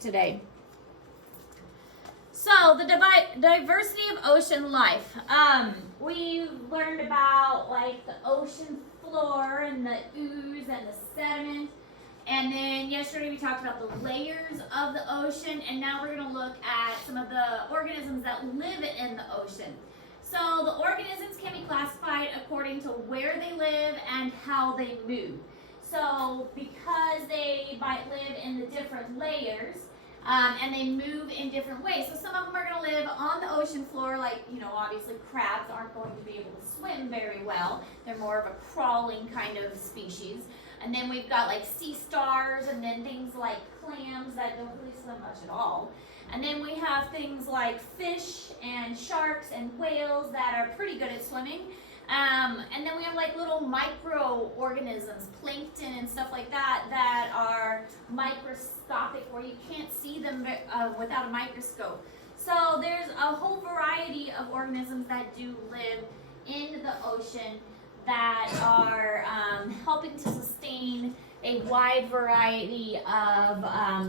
today. So the diversity of ocean life. We learned about like the ocean floor and the ooze and the sediment. And then yesterday we talked about the layers of the ocean, and now we're going to look at some of the organisms that live in the ocean. So the organisms can be classified according to where they live and how they move. So because they might live in the different layers, and they move in different ways. So some of them are going to live on the ocean floor, like, obviously crabs aren't going to be able to swim very well. They're more of a crawling kind of species. And then we've got like sea stars, and then things like clams that don't really swim much at all. And then we have things like fish and sharks and whales that are pretty good at swimming. And then we have like little microorganisms, plankton and stuff like that, that are microscopic, where you can't see them without a microscope. So there's a whole variety of organisms that do live in the ocean that are helping to sustain a wide variety of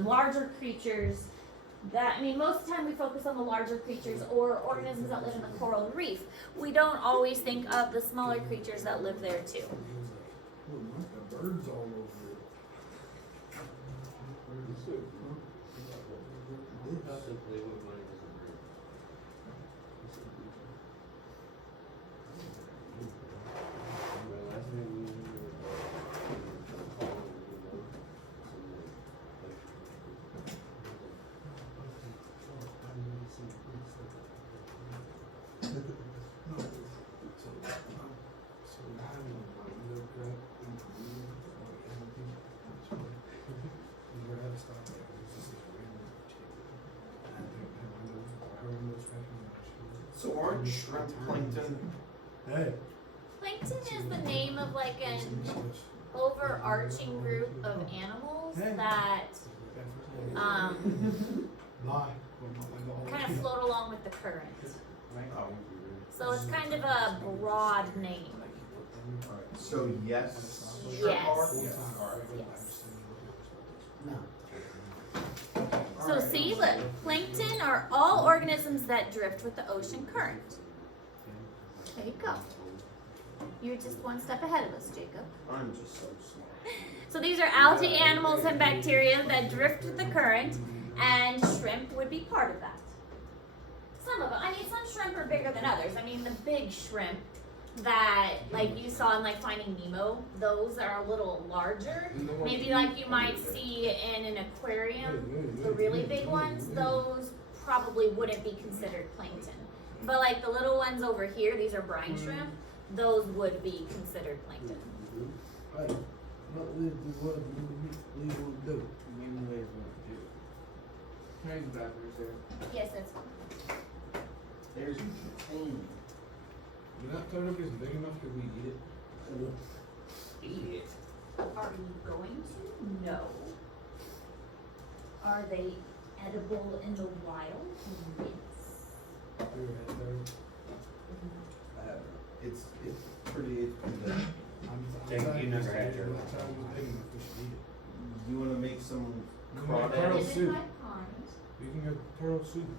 larger creatures. Most of the time we focus on the larger creatures or organisms that live in the coral reef. We don't always think of the smaller creatures that live there too. The birds all over it. So aren't shrimp plankton? Hey. Plankton is the name of like an overarching group of animals that kind of float along with the current. So it's kind of a broad name. So yes. Yes. Yes. So see, look, plankton are all organisms that drift with the ocean current. There you go. You're just one step ahead of us, Jacob. I'm just so smart. So these are algae animals and bacteria that drift with the current, and shrimp would be part of that. Some of them, some shrimp are bigger than others. The big shrimp that like you saw in like Finding Nemo, those are a little larger. Maybe like you might see in an aquarium, the really big ones, those probably wouldn't be considered plankton. But like the little ones over here, these are brine shrimp, those would be considered plankton. Yes, that's fine. There's your container. You're not telling if it's big enough to we eat it? Eat it. Are you going to? No. Are they edible in the wild? Yes. It's pretty good. You never had your. You want to make some Pearl crawdad? It's in soup. my pond. You can get pearl soup.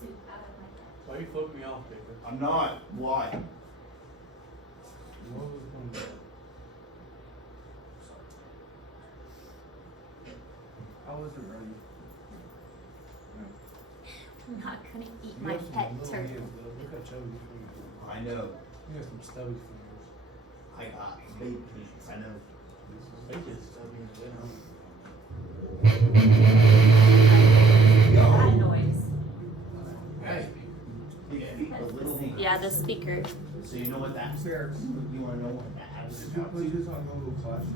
Soup out of my pond. Why are you flipping me off, Jacob? I'm not. Why? What was the point? I wasn't ready. I'm not gonna eat You my have some pet little turtle. hands, though. Look how chubby your fingers are. I know. You got some stubby fingers. I got baby hands. I know. That noise. Hey. Big feet, but little hands. Yeah, the speaker. So you know what that's there? You want to know what that has? Did you play this on Google Clash?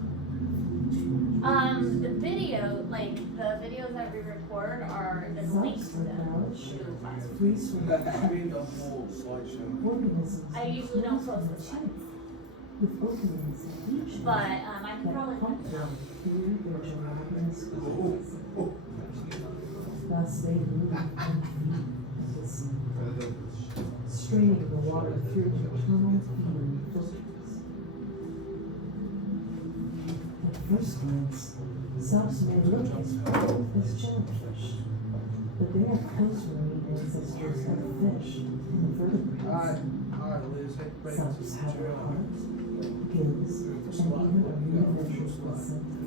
The video, like the videos that we record are the links to them. Google Classroom. I mean the whole slideshow. I usually don't post the slides, but I can probably put them out. Thus they move straining the water through eternal feeling filters. At first glance, subs may look as have close marine ancestors of fish and vertebrates. Alright, Liz, take the Some bait. have a heart, gills, and even a rudimentary placenta.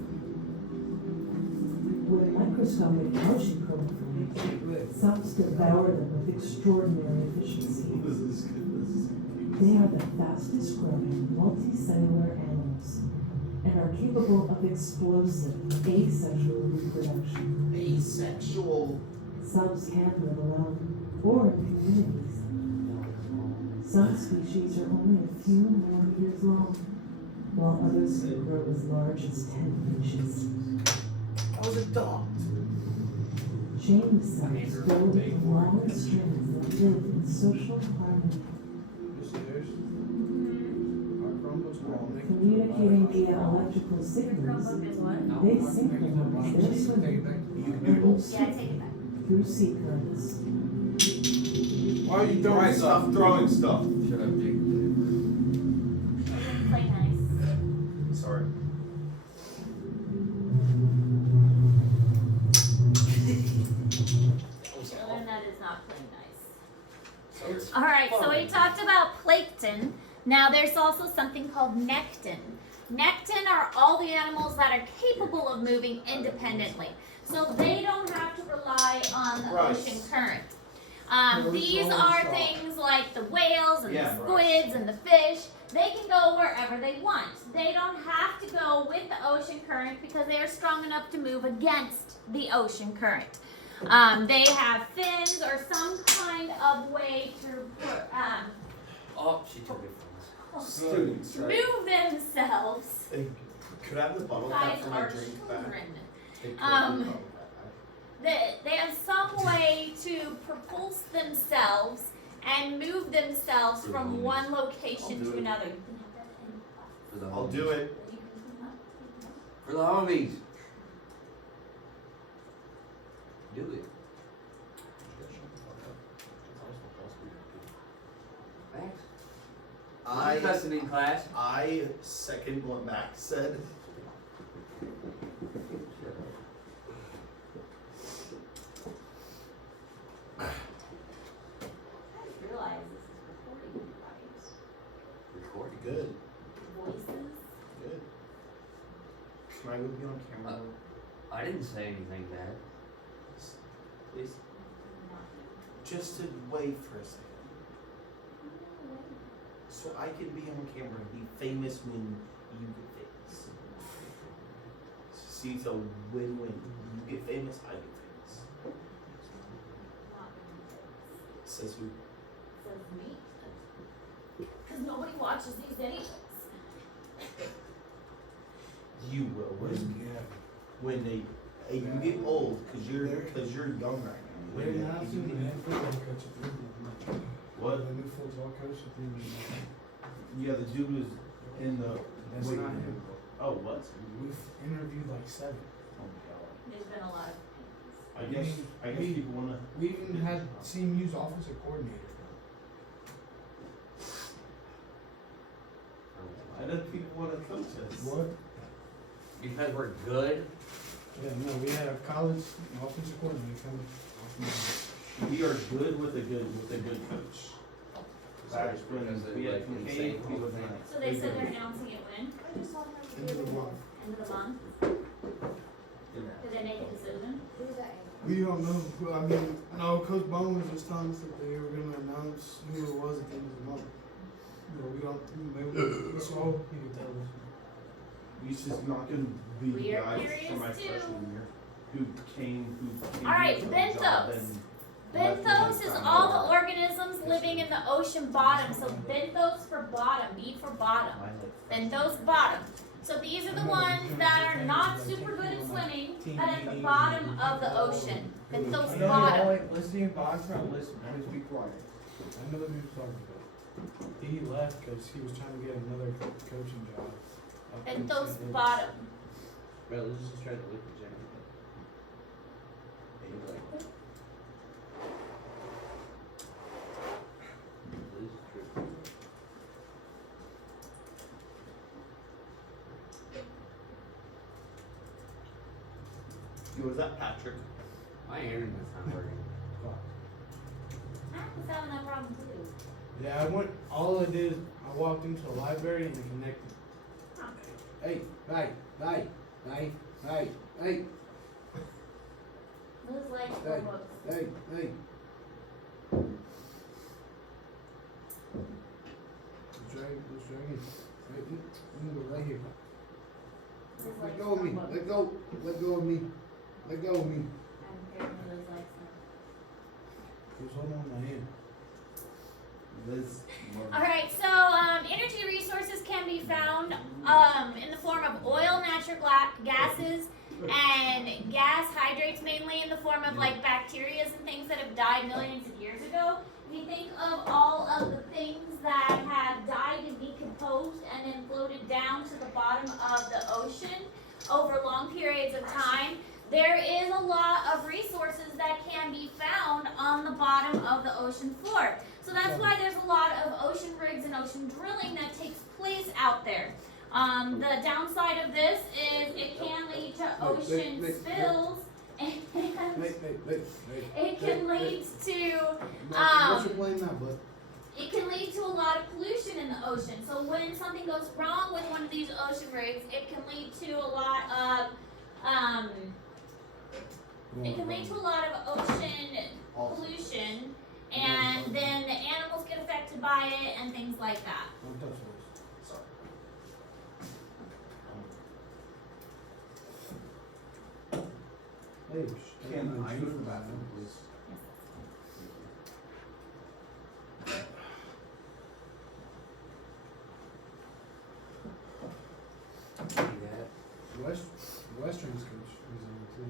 With microscopic ocean chromophores, some devour them with extraordinary efficiency. They are the fastest growing multicellular animals and are capable of explosive asexual reproduction. Asexual. Some can live alone or in communities. Some species are only a few more years long, while others can grow as large as 10 inches. I was a dog. Chain cells grow in long strings that live in social harmony, This is our Chromebook's wrong. communicating via electrical Your signals. Chromebook is what? They synchronize their swimming moves Yeah, take it back. through sea currents. Why are you throwing stuff? Stop throwing stuff. Shut up, Jake. Play nice. Sorry. Children, that is not playing nice. All right, so we talked about plankton. Now there's also something called nekton. Nekton are all the animals that are capable of moving independently. So they don't have to rely on the Right. ocean current. These are things like the whales and Yeah, the right. squids and the fish. They can go wherever they want. They don't have to go with the ocean current because they are strong enough to move against the ocean current. They have fins or some kind of way to Oh, she took it from us. Students, right? move themselves. Hey, could I have the bottle cap Guys for my are drink back? children. Hey, could I Um, have the bottle cap They have some way to propulse themselves and move themselves from one location I'll do to it. another. For the back? I'll homies. do it. For the homies. Do it. Thanks. I'm cussing in class. I second what Max said. I just realized this is recording, right? Recording. Good. Voices. Good. Can I go be on camera? I didn't say anything bad. Please. Just to wait for a second. So I can be on camera and be famous when you get famous. See, it's a win-win. You get famous, I get famous. Says who? Says me. Because nobody watches these anyways. You will. When they, hey, you get old, cause you're young right now. Larry When Nelson, you the get- head football coach at Greenville. What? The new football coach at Greenville. Yeah, the dude was in the. That's wait, not him. Oh, what? We've interviewed like 7. Oh my god. There's been a lot of I guess people wanna. We even had CMU's offensive coordinator. Why do people wanna coach us? What? Because we're good. Yeah, no, we had a college offensive coordinator come. We are good with a good coach. Back when Because we they're, had like, Kincaid, insane he was offense. not. So they said they're announcing it when? End of the month. End of the month? Did they make a decision? We don't know. I mean, no, Coach Bone was just telling us that they were going to announce who it was at the end of the month. You know, we don't. Maybe so he can tell us. He's just not gonna be the We are guy curious from my too. freshman year who came All right, here for the job benthos. and Benthos is all the organisms living in the ocean bottom. So benthos for bottom, B for bottom. Benthos bottom. So these are the ones that are not super good at swimming, but at the bottom of the ocean. Benthos I know bottom. y'all ain't listening, but I'm trying to listen. Please be quiet. I know that we were talking about. He left because he was trying to get another coaching job. up in Benthos St. Louis. bottom. Bro, let's just try to look at Jennifer. Yo, is that Patrick? My internet's not working. o'clock. I was having that problem too. Yeah, I went, all I did is I walked into the library and it connected. Huh. Hey, hey, hey, hey, hey, hey, It was like Hey. books. hey, hey. Let's try again. Hey, you can go right here. It was Let like go of me, books. let go of me, let go of me. And apparently it was like Just hold on my hand. Liz. Alright, so energy resources can be found in the form of oil, natural gases, and gas hydrates, mainly in the form of like bacteria and things that have died millions of years ago. If you think of all of the things that have died and decomposed and then floated down to the bottom of the ocean over long periods of time, there is a lot of resources that can be found on the bottom of the ocean floor. So that's why there's a lot of ocean rigs and ocean drilling that takes place out there. The downside of this is it can lead to ocean spills and it can lead to What's your plan now, bud? it can lead to a lot of pollution in the ocean. So when something goes wrong with one of these ocean rigs, it can lead to a lot of ocean pollution, and then the animals get affected by it and things like that. Don't touch those. Sorry. Hey, Can I go to the bathroom, please? Western's coach was on it too.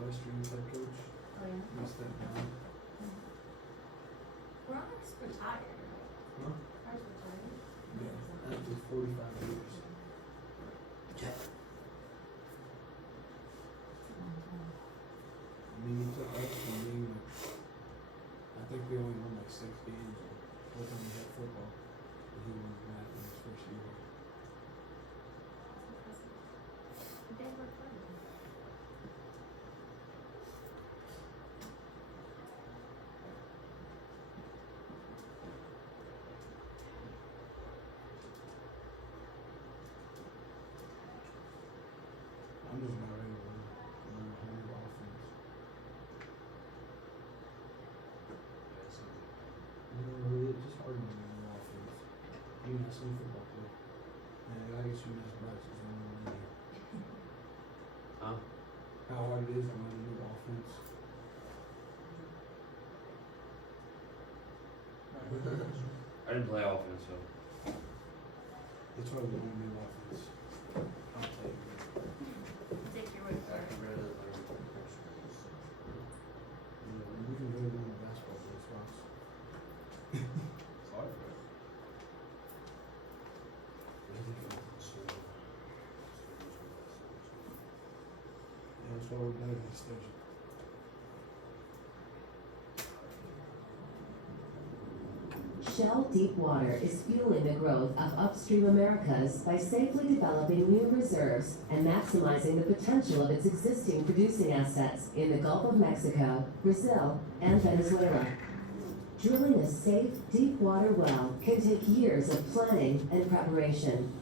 Western's head coach. Oh yeah. He stepped down. Ron's retired. Huh? Ron's retired. Yeah, after 45 years. I mean, he took us from being like, I think we only won like 6 games or we had football. But he won that in his first year. They were fun. I'm just not ready to learn a whole new offense. You know, it's just hard to learn a new offense. You know, some football player. And I guess you just practice on one day. Huh? How hard it is to learn a new offense. I didn't play offense, so. It's hard to learn a new offense. I'll tell you. Take your word for it. You know, we can go to one of the basketball plays, Fox. Sorry for it. Yeah, that's why we're better than the station. Shell Deepwater is fueling the growth of upstream Americas by safely developing new reserves and maximizing the potential of its existing producing assets in the Gulf of Mexico, Brazil, and Venezuela. Drilling a safe, deep-water well can take years of planning and preparation.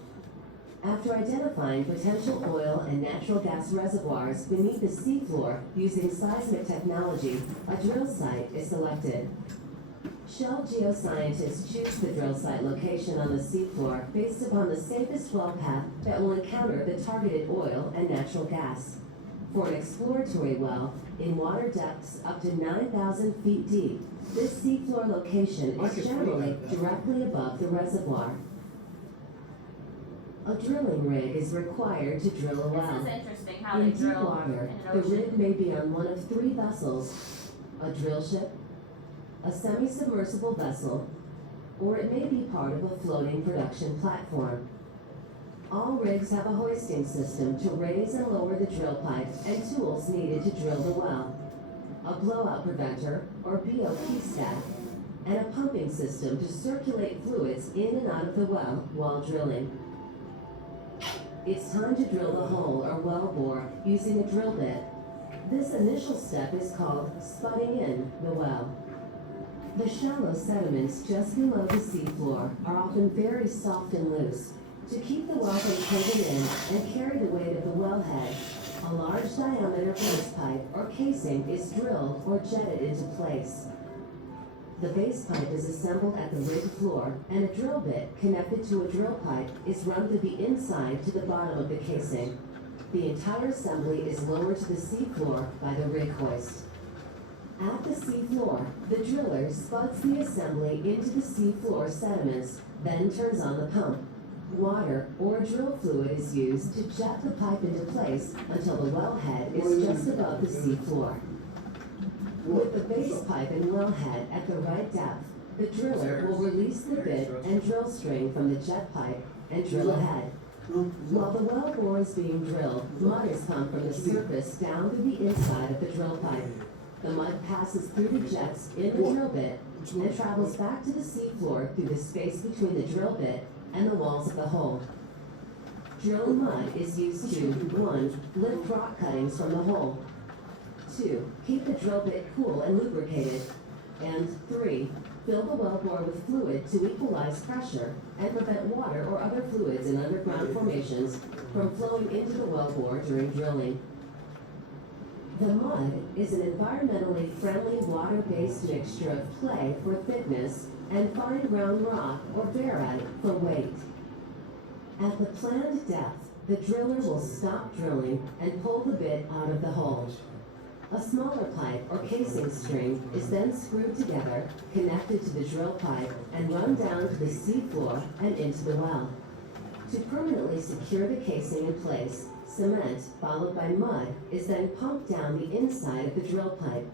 After identifying potential oil and natural gas reservoirs beneath the seafloor using seismic technology, a drill site is selected. Shell geoscientists choose the drill site location on the seafloor based upon the safest well path that will encounter the targeted oil and natural gas. For an exploratory well, in water depths up to 9,000 feet deep, this seafloor location is generally directly above the reservoir. A drilling rig is required to drill a well. This is interesting how In they deep drill water, in the an ocean. rig may be on one of 3 vessels: a drill ship, a semi-submersible vessel, or it may be part of a floating production platform. All rigs have a hoisting system to raise and lower the drill pipe and tools needed to drill the well, a blowout preventer or BOP stack, and a pumping system to circulate fluids in and out of the well while drilling. It's time to drill the hole or well bore using a drill bit. This initial step is called spudding in the well. The shallow sediments just below the seafloor are often very soft and loose. To keep the well from caving in and carry the weight of the wellhead, a large diameter base pipe or casing is drilled or jetted into place. The base pipe is assembled at the rig floor, and a drill bit connected to a drill pipe is run through the inside to the bottom of the casing. The entire assembly is lowered to the seafloor by the rig hoist. At the seafloor, the driller spuds the assembly into the seafloor sediments, then turns on the pump. Water or drill fluid is used to jet the pipe into place until the wellhead is just above the seafloor. With the base pipe and wellhead at the right depth, the driller will release the bit and drill string from the jet pipe and drill ahead. While the well bore is being drilled, mud is pumped from the surface down to the inside of the drill pipe. The mud passes through the jets in the drill bit and travels back to the seafloor through the space between the drill bit and the walls of the hole. Drilling mud is used to 1. Lift rock cuttings from the hole. 2. Keep the drill bit cool and lubricated. And 3. Fill the wellbore with fluid to equalize pressure and prevent water or other fluids in underground formations from flowing into the wellbore during drilling. The mud is an environmentally friendly water-based mixture of clay for thickness and fine round rock or barite for weight. At the planned depth, the driller will stop drilling and pull the bit out of the hole. A smaller pipe or casing string is then screwed together, connected to the drill pipe, and run down to the seafloor and into the well. To permanently secure the casing in place, cement, followed by mud, is then pumped down the inside of the drill pipe.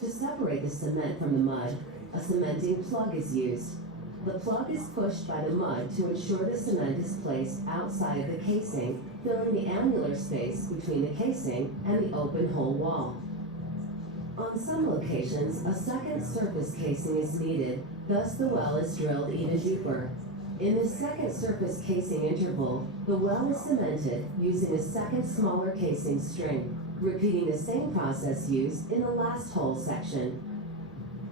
To separate the cement from the mud, a cementing plug is used. The plug is pushed by the mud to ensure the cement is placed outside of the casing, filling the annular space between the casing and the open hole wall. On some locations, a second surface casing is needed, thus the well is drilled even deeper. In the second surface casing interval, the well is cemented using a second smaller casing string, repeating the same process used in the last hole section.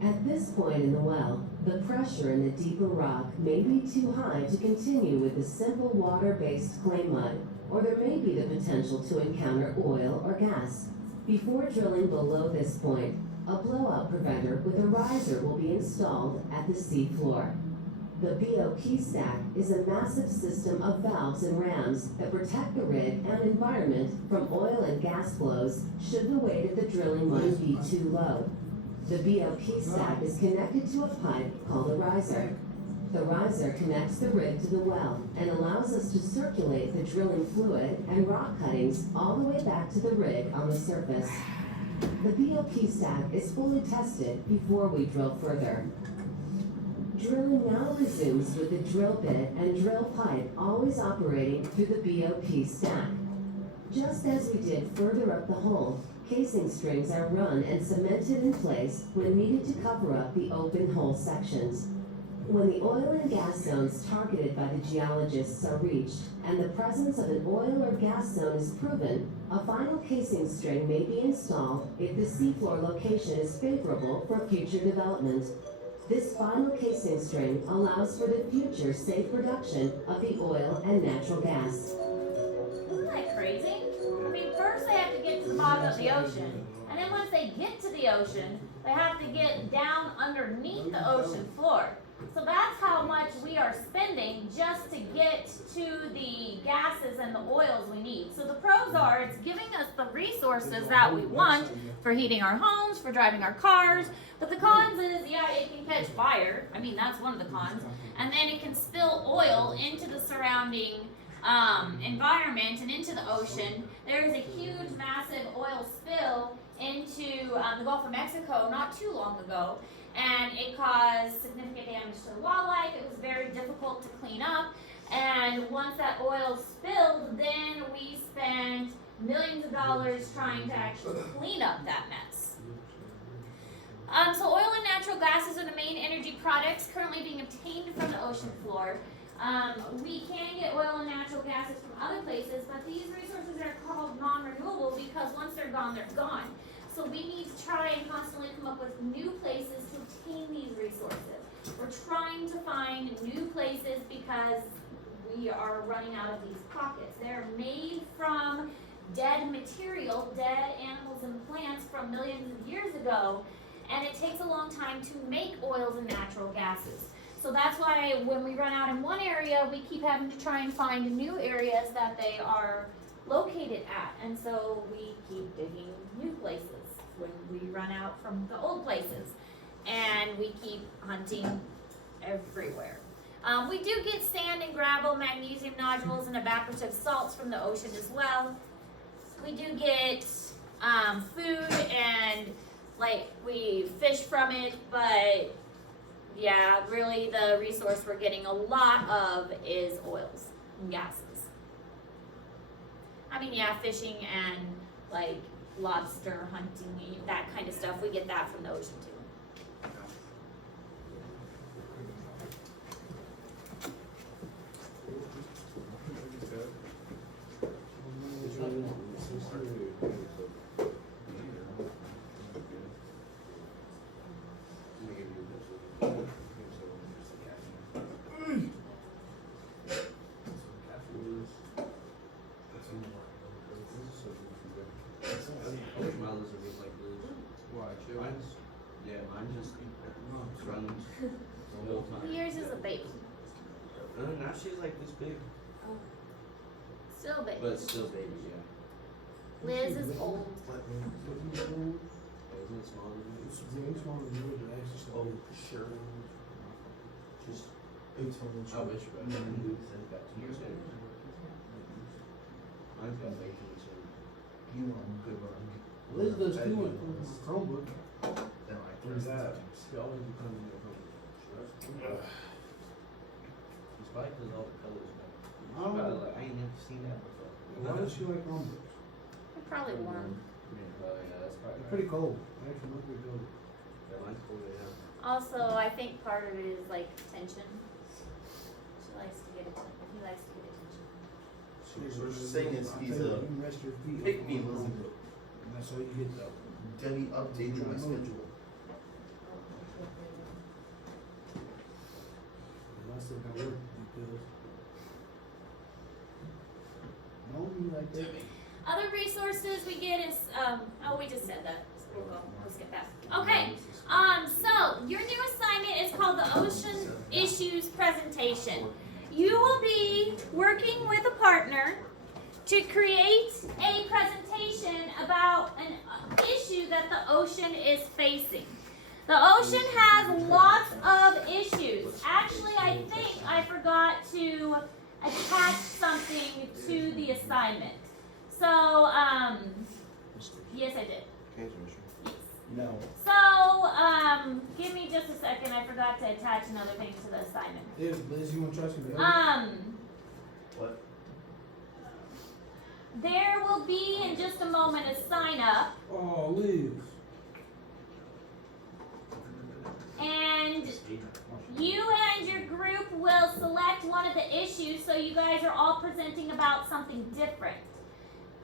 At this point in the well, the pressure in the deeper rock may be too high to continue with the simple water-based clay mud, or there may be the potential to encounter oil or gas. Before drilling below this point, a blowout preventer with a riser will be installed at the seafloor. The BOP stack is a massive system of valves and rams that protect the rig and environment from oil and gas flows should the weight of the drilling mud be too low. The BOP stack is connected to a pipe called a riser. The riser connects the rig to the well and allows us to circulate the drilling fluid and rock cuttings all the way back to the rig on the surface. The BOP stack is fully tested before we drill further. Drilling now resumes with the drill bit and drill pipe always operating through the BOP stack. Just as we did further up the hole, casing strings are run and cemented in place when needed to cover up the open hole sections. When the oil and gas zones targeted by the geologists are reached and the presence of an oil or gas zone is proven, a final casing string may be installed if the seafloor location is favorable for future development. This final casing string allows for the future safe production of the oil and natural gas. Isn't that crazy? I mean, first they have to get to the bottom of the ocean, and then once they get to the ocean, they have to get down underneath the ocean floor. So that's how much we are spending just to get to the gases and the oils we need. So the pros are it's giving us the resources that we want for heating our homes, for driving our cars. But the cons is, yeah, it can catch fire. I mean, that's one of the cons. And then it can spill oil into the surrounding environment and into the ocean. There was a huge, massive oil spill into the Gulf of Mexico not too long ago. And it caused significant damage to the wildlife. It was very difficult to clean up. And once that oil spilled, then we spent millions of dollars trying to actually clean up that mess. So oil and natural gases are the main energy products currently being obtained from the ocean floor. We can get oil and natural gases from other places, but these resources are called non-renewable because once they're gone, they're gone. So we need to try and constantly come up with new places to obtain these resources. We're trying to find new places because we are running out of these pockets. They're made from dead material, dead animals and plants from millions of years ago, and it takes a long time to make oils and natural gases. So that's why when we run out in one area, we keep having to try and find new areas that they are located at. And so we keep digging new places when we run out from the old places. And we keep hunting everywhere. We do get sand and gravel, magnesium nodules, and evaporative salts from the ocean as well. We do get food and we fish from it, but yeah, really the resource we're getting a lot of is oils and gases. I mean, yeah, fishing and lobster hunting, that kind of stuff, we get that from the ocean too. Mine just runs the whole time. Yours is a baby. Now she's like this big, Still a baby. but still baby, yeah. Liz is old. Isn't it smaller than me? It's really small and good, but actually still. Oh, sure. Just. I wish, but got 2 years old. Mine's got way too much. You want a good one. Liz does too much on her Chromebook. Then I Where's that? She always becomes in your Chromebook. It's probably because all the colors. I don't know. I ain't never seen that before. Why does she like Chromebooks? They're probably warm. Yeah, that's probably They're pretty cold. Actually, not pretty cold. Yeah, mine's cool, yeah. Also, I think part of it is attention. She likes to get attention. He likes to get attention. So what you're saying is he's You a can rest your feet pick me, on the Lizzie. Chromebook. And that's how you get that. Debbie updated my schedule. And I still got work to do. No, you like that? Other resources we get is, we just said that. So we'll skip that. Okay, so your new assignment is called the Ocean Issues Presentation. You will be working with a partner to create a presentation about an issue that the ocean is facing. The ocean has lots of issues. Actually, I think I forgot to attach something to the assignment. So, yes, I did. Yes. No. So, give me just a second. I forgot to attach another thing to the assignment. Yeah, Liz, you want to try some What? There will be in just a moment a sign up, Oh, Liz. and you and your group will select one of the issues, so you guys are all presenting about something different.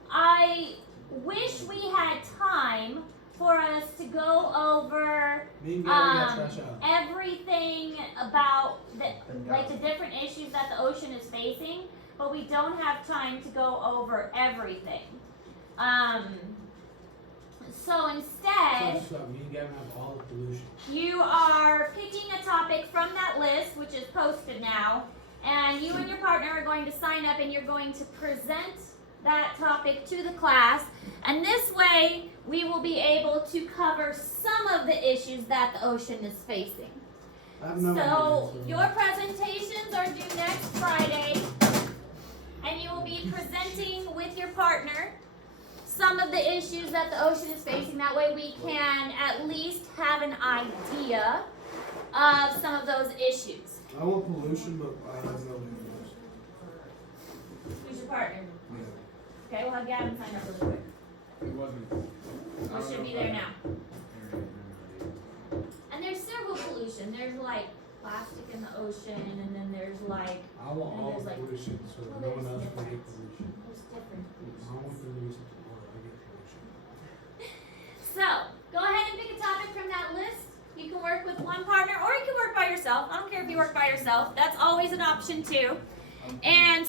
I wish we had time for us to go over Me and Gary got trash out. everything about the different issues that the ocean is facing, but we don't have time to go over everything. So instead, Me and Gavin have all the pollution. you are picking a topic from that list, which is posted now, and you and your partner are going to sign up and you're going to present that topic to the class. And this way, we will be able to cover some of the issues that the ocean is facing. I have no So idea. your presentations are due next Friday, and you will be presenting with your partner some of the issues that the ocean is facing. That way we can at least have an idea of some of those issues. I want pollution, but I have no idea. Who's your partner? Yeah. Okay, we'll have Gavin sign up really quick. It wasn't. It should be there now. And there's several pollution. There's plastic in the ocean, and then there's like I want And all there's, like- pollution, so well, no one there's else can get difference. pollution. there's different. I want them to use it tomorrow, I get pollution. So go ahead and pick a topic from that list. You can work with one partner, or you can work by yourself. I don't care if you work by yourself. That's always an option too. And